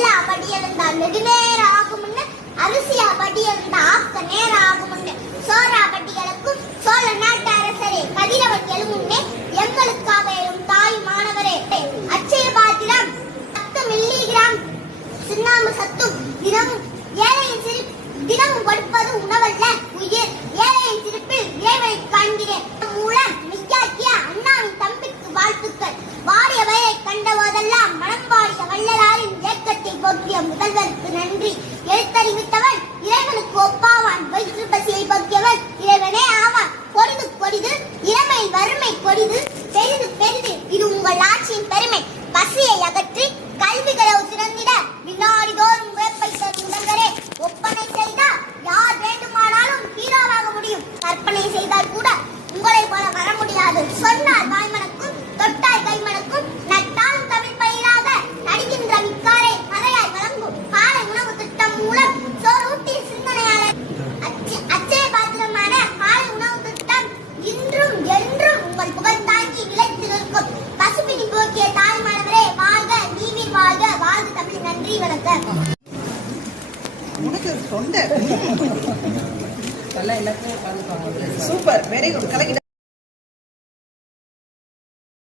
நெல்லா படி எழுந்தா நெடுநேர ஆகும்னு, அரிசியா படி எழுந்தா ஆக்க நேர ஆகும்னு, சோரா படி எழுக்கும் சோழ நாட்டு அரசரே, கதிரவன் எழுமுன்னே எங்களுக்காக எழும் தாய் மாணவரே. அச்சய பாத்திரம் 10 மில்லிகிராம் சுண்ணாம்பு சத்தும் தினமும் ஏழையின் சிரிப்பு தினமும் கொடுப்பது உணவல்ல உயிர். ஏழையின் சிரிப்பில் இறைவனை காண்கிறேன் மூலம் மெய்யாக்கிய அண்ணாவின் தம்பிக்கு வாழ்த்துக்கள். வாடிய வயலை கண்ட போதெல்லாம் மனம் வாடிய வள்ளலாரின் இயக்கத்தை போக்கிய முதல்வருக்கு நன்றி. எழுத்தறிவித்தவன் இறைவனுக்கு ஒப்பாவான், வயிற்று பசியை போக்கியவன் இறைவனே ஆவான். கொடிது கொடிது இளமை வறுமை கொடிது, பெரிது பெரிது இது உங்கள் ஆட்சியின் பெருமை. பசியை அகற்றி கல்வி கதவு திறந்திட வினாடி தோறும் உழைப்பை தரும் முதல்வரே. ஒப்பனை செய்தால் யார் வேண்டுமானாலும் ஹீரோவாக முடியும், கற்பனை செய்தால் கூட உங்களை போல வர முடியாது. சொன்னால் வாய்மணக்கும் தொட்டால் கைமணக்கும், நட்டாலும் தமிழ் பயிராக நடிக்கின்ற மிக்காரை மறையாய் வழங்கும் காலை உணவு திட்டம் மூலம் சோறூட்டிய சிந்தனையாளர். அச்சய பாத்திரமான காலை உணவு திட்டம் இன்றும் என்றும் உங்கள் புகழ் தாங்கி நிலைத்து நிற்கும். பசுபினி போக்கிய தாய் மாணவரே வாழ்க, நீவிர் வாழ்க, வாழ்க தமிழ். நன்றி, வணக்கம். Super, very good. கலக்கிட்ட.